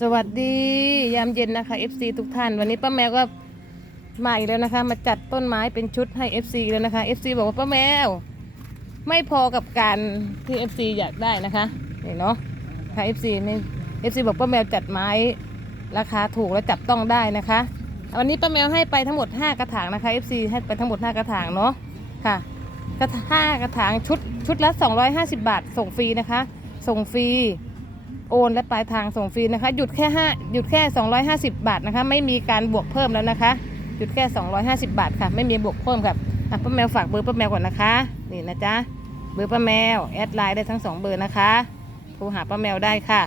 สวัสดียามเย็นนะคะ FC ทุกท่าน วันนี้ป้าแมวก็มาอีกแล้วนะคะ มาจัดต้นไม้เป็นชุดให้ FC แล้วนะคะ FC บอกว่าป้าแมว ไม่พอกับการที่ FC อยากได้นะคะนี่เนาะค่ะ FC นี่ FC บอกป้าแมวจัดไม้ราคาถูกและจับต้องได้นะคะวันนี้ป้าแมวให้ไปทั้งหมด 5 กระถางนะคะ FC ให้ไปทั้งหมด 5 กระถางเนาะค่ะกระถห้ากระถางชุดชุดละ 250 บาท ส่งฟรีนะคะ ส่งฟรี โอนและปลายทางส่งฟรีนะคะ หยุดแค่ห้าหยุดแค่ 250 บาทนะคะ ไม่มีการบวกเพิ่มแล้วนะคะ หยุดแค่ 250 บาทค่ะ ไม่มีบวกเพิ่มครับอะป้าแมวฝากเบอร์ป้าแมวก่อนนะคะ นี่นะจ๊ะ เบอร์ป้าแมวแอดไลน์ได้ทั้งสองเบอร์นะคะ โทรหาป้าแมวได้ค่ะ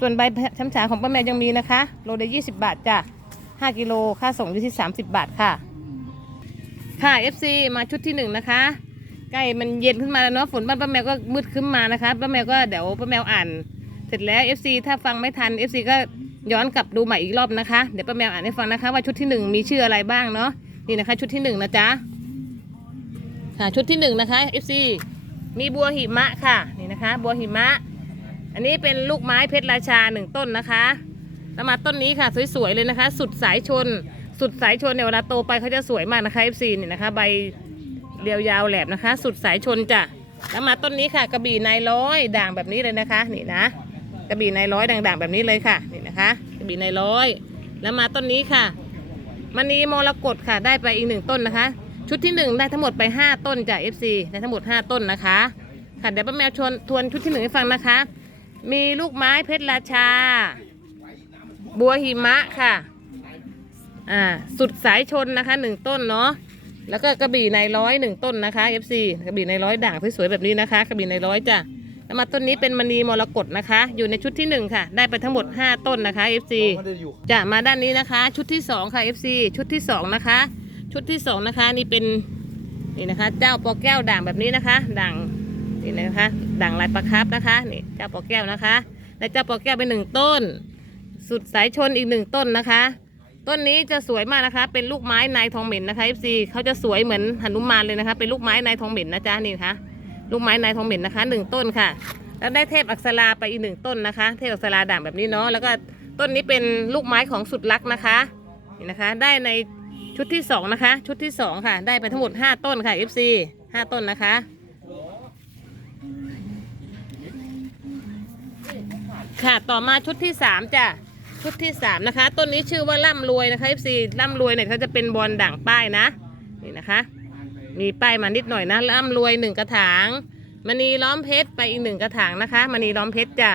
ส่วนใบช้ำฉาของป้าแมวยังมีนะคะ โลละ20 บาทจ้ะ5กิโล ค่าส่งอยู่ที่ 30 บาทค่ะ ค่ะ FC มาชุดที่หนึ่งนะคะ ใกล้มันเย็นขึ้นมาแล้วเนาะ ฝนบ้านป้าแมวก็มืดขึ้นมานะคะ ป้าแมวก็เดี๋ยวป้าแมวอ่าน เสร็จแล้ว FC ถ้าฟังไม่ทัน FC ก็ย้อนกลับดูใหม่อีกรอบนะคะ เดี๋ยวป้าแมวอ่านให้ฟังนะคะ ว่าชุดที่หนึ่งมีชื่ออะไรบ้างเนาะนี่นะคะ ชุดที่หนึ่งนะจ๊ะค่ะชุดที่หนึ่งนะคะ FC มีบัวหิมะค่ะนี่นะคะ บัวหิมะ อันนี้เป็นลูกไม้เพชรราชาหนึ่งต้นนะคะ แล้วมาต้นนี้ค่ะสวยๆเลยนะคะ สุดสายชน สุดสายชนเนี่ยเวลาโตไปเขาจะสวยมากนะคะ FC นี่นะคะ ใบเรียวยาวแหลมนะคะ สุดสายชนจ้ะแล้วมาต้นนี้ค่ะกระบี่นายร้อยด่างแบบนี้เลยนะคะ นี่นะ กระบี่นายร้อยด่างๆ แบบนี้เลยค่ะนี่นะคะ กระบี่นายร้อย แล้วมาต้นนี้ค่ะมณีมรกตค่ะ ได้ไปอีกหนึ่งต้นนะคะ ชุดที่หนึ่งได้ทั้งหมดไปห้าต้นจาก FC ได้ทั้งหมดห้าต้นนะคะ ค่ะเดี๋ยวป้าแมวชวนทวนชุดที่หนึ่งให้ฟังนะคะ มีลูกไม้เพชรราชา บัวหิมะค่ะอ่าสุดสายชนนะคะหนึ่งต้นเนาะแล้วก็กระบี่ในร้อยหนึ่งต้นนะคะ FC กระบี่ในร้อยด่างสวยๆแบบนี้นะคะ กระบี่ในร้อยจ้ะ แล้วมาต้นนี้เป็นมณีมรกตนะคะ อยู่ในชุดที่หนึ่งค่ะ ได้ไปทั้งหมด 5 ต้นนะคะ FC จะมาด้านนี้นะคะ ชุดที่สองค่ะ FC ชุดที่สองนะคะ ชุดที่สองนะคะนี่เป็นนี่นะคะ เจ้าปอแก้วด่างแบบนี้นะคะ ด่างนี่นะคะด่างลายประครับนะคะนี่เจ้าปอแก้วนะคะและเจ้าปอแก้วเป็นหนึ่งต้น สุดสายชนอีกหนึ่งต้นนะคะ ต้นนี้จะสวยมากนะคะ เป็นลูกไม้นายทองเหม็นนะคะ FC เขาจะสวยเหมือนหนุมานเลยนะคะ เป็นลูกไม้นายทองเหม็นนะจ๊ะนี่นะคะ ลูกไม้นายทองเหม็นนะคะหนึ่งต้นค่ะ แล้วได้เทพอักษราไปอีกหนึ่งต้นนะคะ เทพอักษราด่างแบบนี้เนาะแล้วก็ต้นนี้เป็นลูกไม้ของสุดรักนะคะนี่นะคะ ได้ในชุดที่สองนะคะ ชุดที่สองค่ะ ได้ไปทั้งหมดห้าต้นค่ะ FC ห้าต้นนะคะค่ะต่อมาชุดที่สามจ้ะชุดที่สามนะคะ ต้นนี้ชื่อว่าร่ำรวยนะคะ FC ร่ำรวยเนี่ยเขาจะเป็นบอลด่างป้ายนะนี่นะคะ มีป้ายมานิดหน่อยนะร่ำรวยหนึ่งกระถางมณีล้อมเพชรไปอีกหนึ่งกระถางนะคะมณีล้อมเพชรจ้ะ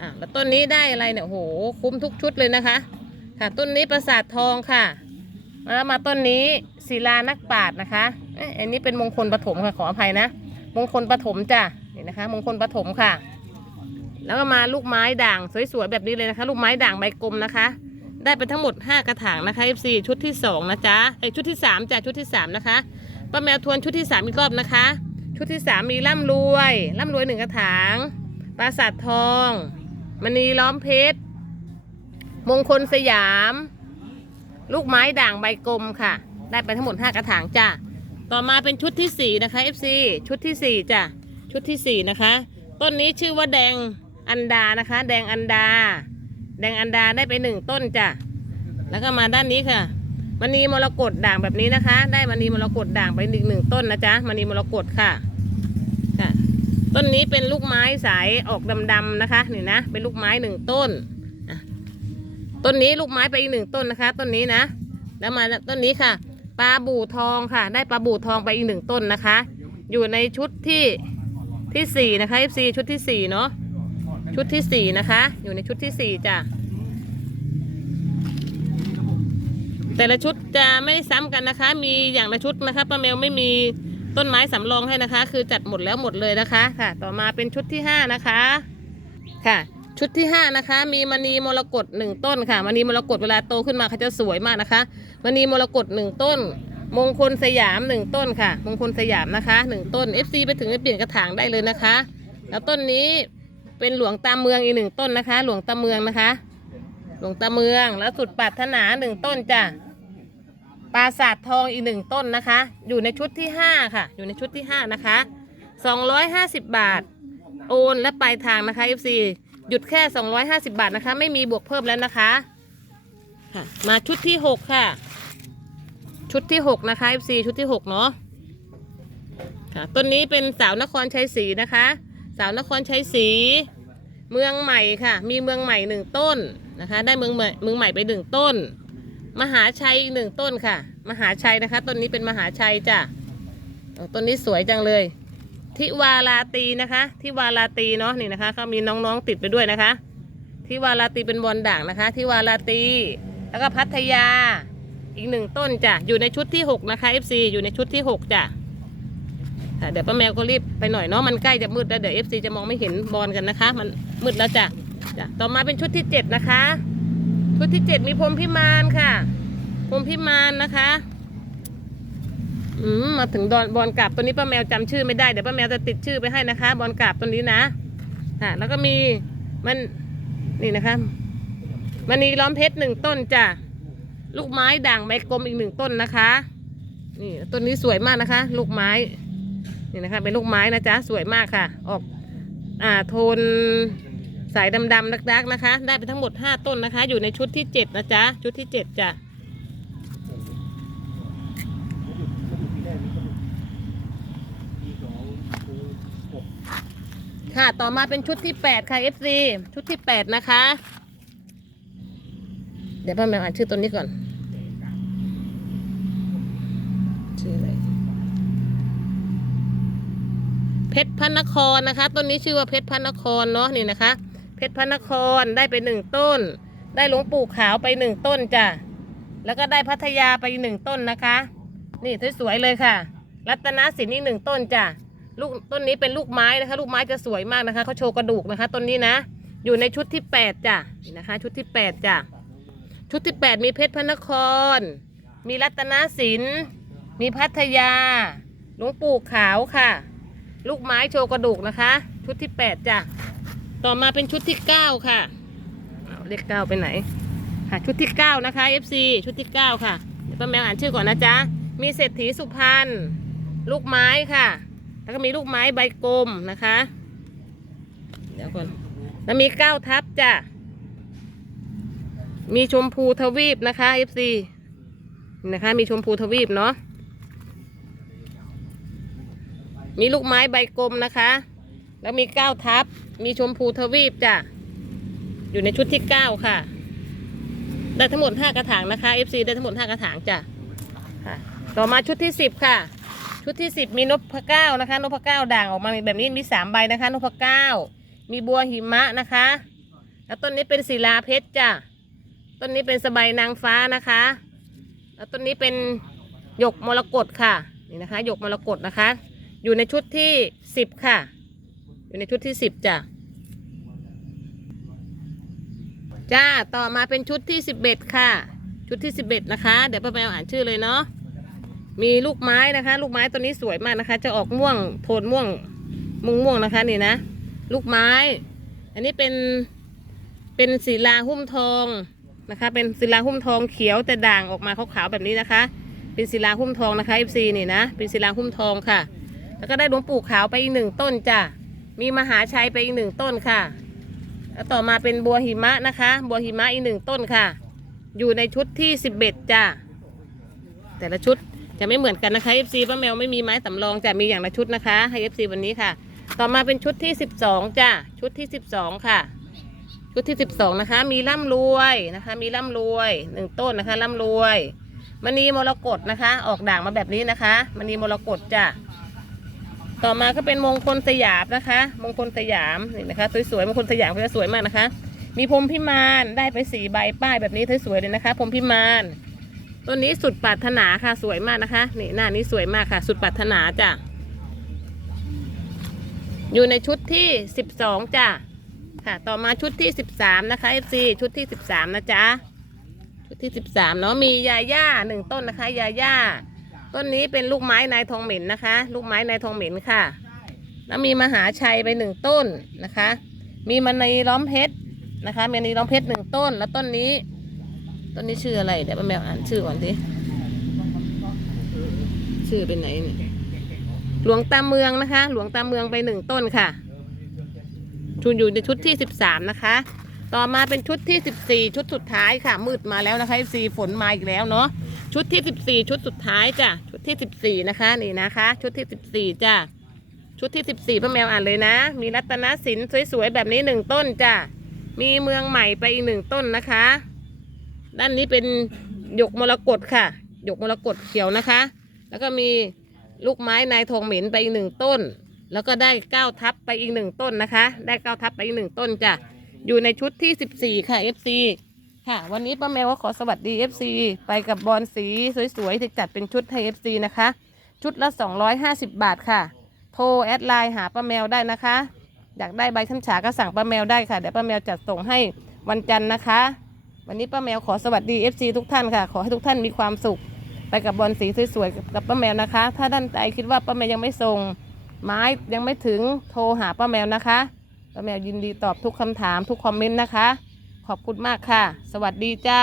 อะแล้วต้นนี้ได้อะไรเนี่ยโหคุ้มทุกชุดเลยนะคะ ค่ะต้นนี้ประสาททองค่ะ แล้วมาต้นนี้ศิลานักปราชญ์นะคะอันนี้เป็นมงคลปฐมค่ะขออภัยนะ มงคลปฐมจ้ะนี่นะคะ มงคลปฐมค่ะ แล้วก็มาลูกไม้ด่างสวยๆแบบนี้เลยนะคะ ลูกไม้ด่างใบกลมนะคะ ได้ไปทั้งหมด 5 กระถางนะคะ FC ชุดที่2นะจ๊ะไอชุดที่3จ้ะชุดที่3นะคะ ป้าแมวทวนชุดที่3อีกรอบนะคะ ชุดที่3มีร่ำรวยร่ำรวยหนึ่งกระถางปราสาททองมณีล้อมเพชรมงคลสยาม ลูกไม้ด่างใบกลมค่ะ ได้ไปทั้งหมด 5 กระถางจ้ะต่อมาเป็นชุดที่ 4 นะคะ FC ชุดที่ 4จ้ะชุดที่ 4 นะคะ ต้นนี้ชื่อว่าแดงอันดานะคะ แดงอันดา แดงอันดาได้ไปหนึ่งต้นจ้ะแล้วก็มาด้านนี้ค่ะ มณีมรกตด่างแบบนี้นะคะ ได้มณีมรกตด่างไปอีกหนึ่งต้นนะจ๊ะมณีมรกตค่ะค่ะ ต้นนี้เป็นลูกไม้สายออกดำๆนะคะนี่นะเป็นลูกไม้หนึ่งต้นต้นนี้ลูกไม้ไปอีกหนึ่งต้นนะคะ ต้นนี้นะ แล้วมาต้นนี้ค่ะปลาบู่ทองค่ะ ได้ปลาบู่ทองไปอีกหนึ่งต้นนะคะ อยู่ในชุดที่ที่สี่นะคะ FC ชุดที่สี่เนาะชุดที่สี่นะคะ อยู่ในชุดที่สี่จ้ะ แต่ละชุดจะไม่ได้ซ้ำกันนะคะ มีอย่างละชุดนะคะป้าแมวไม่มีต้นไม้สำรองให้นะคะ คือจัดหมดแล้วหมดเลยนะคะค่ะ ต่อมาเป็นชุดที่ห้านะคะค่ะ ชุดที่ห้านะคะมีมณีมรกตหนึ่งต้นค่ะมณีมรกตเวลาโตขึ้นมาเขาจะสวยมากนะคะมณีมรกตหนึ่งต้น มงคลสยามหนึ่งต้นค่ะ มงคลสยามนะคะหนึ่งต้น FC ไปถึงไปเปลี่ยนกระถางได้เลยนะคะ แล้วต้นนี้เป็นหลวงตาเมืองอีกหนึ่งต้นนะคะ หลวงตาเมืองนะคะ หลวงตาเมืองแล้วสุดปรารถนาหนึ่งต้นจ้ะ ปราสาททองอีกหนึ่งต้นนะคะ อยู่ในชุดที่ห้าค่ะ อยู่ในชุดที่ห้านะคะสองร้อยห้าสิบบาท โอนและปลายทางนะคะ FC หยุดแค่250บาทนะคะ ไม่มีบวกเพิ่มแล้วนะคะค่ะมาชุดที่6ค่ะ ชุดที่6นะคะ FC ชุดที่6เนาะค่ะต้นนี้เป็นสาวนครชัยศรีนะคะ สาวนครชัยศรีเมืองใหม่ค่ะ มีเมืองใหม่หนึ่งต้นนะคะ ได้เมืองใหม่เมืองใหม่ไปหนึ่งต้น มหาชัยอีกหนึ่งต้นค่ะ มหาชัยนะคะ ต้นนี้เป็นมหาชัยจ้ะต้นนี้สวยจังเลย ทิวาลาตีนะคะทิวาลาตีเนาะนี่นะคะเขามีน้องๆติดไปด้วยนะคะทิวาลาตีเป็นบอลด่างนะคะทิวาลาตีแล้วก็พัทยาอีกหนึ่งต้นจ้ะอยู่ในชุดที่หกนะคะ FC อยู่ในชุดที่หกจ้ะค่ะเดี๋ยวป้าแมวก็รีบไปหน่อยเนาะมันใกล้จะมืดแล้วเดี๋ยว FC จะมองไม่เห็นบอลกันนะคะ มันมืดแล้วจ้ะจ้ะต่อมาเป็นชุดที่เจ็ดนะคะ ชุดที่เจ็ดมีพรมพิมานค่ะ พรมพิมานนะคะ อืมมาถึงดอนบอลกราบตัวนี้ป้าแมวจำชื่อไม่ได้เดี๋ยวป้าแมวจะติดชื่อไปให้นะคะ บอลกราบตัวนี้นะค่ะ แล้วก็มีมันนี่นะคะมันนีล้อมเพชรหนึ่งต้นจ้ะลูกไม้ด่างใบกลมอีกหนึ่งต้นนะคะ นี่ต้นนี้สวยมากนะคะ ลูกไม้นี่นะคะเป็นลูกไม้นะจ๊ะสวยมากค่ะ ออกอ่าโทนายดำๆดักๆนะคะ ได้ไปทั้งหมดห้าต้นนะคะ อยู่ในชุดที่เจ็ดนะจ๊ะ ชุดที่เจ็ดจ้ะค่ะ ต่อมาเป็นชุดที่ 8 ค่ะ FC ชุดที่ 8 นะคะ เดี๋ยวป้าแมวอ่านชื่อตัวนี้ก่อน ชื่ออะไรเพชรพระนครนะคะ ต้นนี้ชื่อว่าเพชรพระนครเนาะนี่นะคะ เพชรพระนครได้ไปหนึ่งต้น ได้หลวงปู่ขาวไปหนึ่งต้นจ้ะ แล้วก็ได้พัทยาไปหนึ่งต้นนะคะ นี่สวยๆเลยค่ะ รัตนสินอีกหนึ่งต้นจ้ะ ลูกต้นนี้เป็นลูกไม้นะคะ ลูกไม้จะสวยมากนะคะเขาโชว์กระดูกนะคะต้นนี้นะ อยู่ในชุดที่แปดจ้ะนี่นะคะ ชุดที่แปดจ้ะ ชุดที่แปดมีเพชรพระนคร มีรัตนสิน มีพัทยา หลวงปู่ขาวค่ะ ลูกไม้โชว์กระดูกนะคะ ชุดที่แปดจ้ะ ต่อมาเป็นชุดที่เก้าค่ะเอาเลขเก้าไปไหนค่ะชุดที่เก้านะคะ FC ชุดที่เก้าค่ะเดี๋ยวป้าแมวอ่านชื่อก่อนนะจ๊ะมีเศรษฐีสุพรรณลูกไม้ค่ะ แล้วก็มีลูกไม้ใบกลมนะคะ เดี๋ยวก่อนแล้วมีเก้าทับจ้ะมีชมพูทวีปนะคะ FC นี่นะคะ มีชมพูทวีปเนาะมีลูกไม้ใบกลมนะคะ แล้วมีเก้าทับ มีชมพูทวีปจ้ะ อยู่ในชุดที่เก้าค่ะ ได้ทั้งหมดห้ากระถางนะคะ FC ได้ทั้งหมดห้ากระถางจ้ะค่ะ ต่อมาชุดที่สิบค่ะ ชุดที่สิบมีนพเก้านะคะ นพเก้าด่างออกมาแบบนี้มีสามใบนะคะ นพเก้า มีบัวหิมะนะคะ แล้วต้นนี้เป็นศิลาเพชรจ้ะ ต้นนี้เป็นสบายนางฟ้านะคะ แล้วต้นนี้เป็นหยกมรกตค่ะ นี่นะคะ หยกมรกตนะคะ อยู่ในชุดที่สิบค่ะ อยู่ในชุดที่สิบจ้ะ จ้า ต่อมาเป็นชุดที่สิบเอ็ดค่ะ ชุดที่สิบเอ็ดนะคะ เดี๋ยวป้าแมวอ่านชื่อเลยเนาะ มีลูกไม้นะคะ ลูกไม้ตัวนี้สวยมากนะคะ จะออกม่วงโทนม่วงม่วงม่วงนะคะนี่นะ ลูกไม้ อันนี้เป็นเป็นศิลาหุ้มทองนะคะ เป็นศิลาหุ้มทองเขียวแต่ด่างออกมาขาวๆแบบนี้นะคะ เป็นศิลาหุ้มทองนะคะ FC นี่นะ เป็นศิลาหุ้มทองค่ะ แล้วก็ได้หลวงปู่ขาวไปอีกหนึ่งต้นจ้ะ มีมหาชัยไปอีกหนึ่งต้นค่ะ แล้วต่อมาเป็นบัวหิมะนะคะ บัวหิมะอีกหนึ่งต้นค่ะ อยู่ในชุดที่สิบเอ็ดจ้ะแต่ละชุดจะไม่เหมือนกันนะคะ FC ป้าแมวไม่มีไม้สำรองจะมีอย่างละชุดนะคะให้ FC วันนี้ค่ะ ต่อมาเป็นชุดที่ 12จ้ะชุดที่ 12 ค่ะ ชุดที่ 12 นะคะ มีร่ำรวยนะคะ มีร่ำรวยหนึ่งต้นนะคะร่ำรวยมณีมรกตนะคะ ออกด่างมาแบบนี้นะคะมณีมรกตจ้ะ ต่อมาก็เป็นมงคลสยามนะคะ มงคลสยามนี่นะคะสวยๆมงคลสยามก็จะสวยมากนะคะ มีพรมพิมานได้ไปสี่ใบป้ายแบบนี้สวยๆเลยนะคะพรมพิมานต้นนี้สุดปรารถนาค่ะสวยมากนะคะนี่หน้านี้สวยมากค่ะ สุดปรารถนาจ้ะอยู่ในชุดที่สิบสองจ้ะค่ะ ต่อมาชุดที่สิบสามนะคะ FC ชุดที่สิบสามนะจ๊ะชุดที่สิบสามเนาะมียาย่าหนึ่งต้นนะคะ ยาย่า ต้นนี้เป็นลูกไม้นายทองเหม็นนะคะ ลูกไม้นายทองเหม็นค่ะ แล้วมีมหาชัยไปหนึ่งต้นนะคะ มีมณีล้อมเพชรนะคะมณีล้อมเพชรหนึ่งต้น แล้วต้นนี้ ต้นนี้ชื่ออะไรเดี๋ยวป้าแมวอ่านชื่อก่อนดิชื่อเป็นไหนนี่หลวงตาเมืองนะคะ หลวงตาเมืองไปหนึ่งต้นค่ะชุดอยู่ในชุดที่13นะคะ ต่อมาเป็นชุดที่14ชุดสุดท้ายค่ะ มืดมาแล้วนะคะ FC ฝนมาอีกแล้วเนาะ ชุดที่14ชุดสุดท้ายจ้ะชุดที่14นะคะนี่นะคะ ชุดที่14จ้ะชุดที่14พ่อแมวอ่านเลยนะ มีรัตนศิลป์สวยๆแบบนี้หนึ่งต้นจ้ะมีเมืองใหม่ไปอีกหนึ่งต้นนะคะ ด้านนี้เป็นหยกมรกตค่ะหยกมรกตเขียวนะคะ แล้วก็มีลูกไม้นายทองเหม็นไปอีกหนึ่งต้น แล้วก็ได้เก้าทับไปอีกหนึ่งต้นนะคะ ได้เก้าทับไปอีกหนึ่งต้นจ้ะอยู่ในชุดที่14ค่ะ FC ค่ะ วันนี้ป้าแมวก็ขอสวัสดี FC ไปกับบอลสีสวยๆที่จัดเป็นชุดให้ FC นะคะ ชุดละ 250 บาทค่ะ โทรแอดไลน์หาป้าแมวได้นะคะ อยากได้ใบขั้นฉาก็สั่งป้าแมวได้ค่ะ เดี๋ยวป้าแมวจัดส่งให้วันจันทร์นะคะ วันนี้ป้าแมวขอสวัสดี FC ทุกท่านค่ะ ขอให้ทุกท่านมีความสุข ไปกับบอลสีสวยๆกับป้าแมวนะคะ ถ้าท่านใดคิดว่าป้าแมวยังไม่ส่ง ไม้ยังไม่ถึงโทรหาป้าแมวนะคะป้าแมวยินดีตอบทุกคำถามทุกคอมเมนต์นะคะ ขอบคุณมากค่ะ สวัสดีจ้า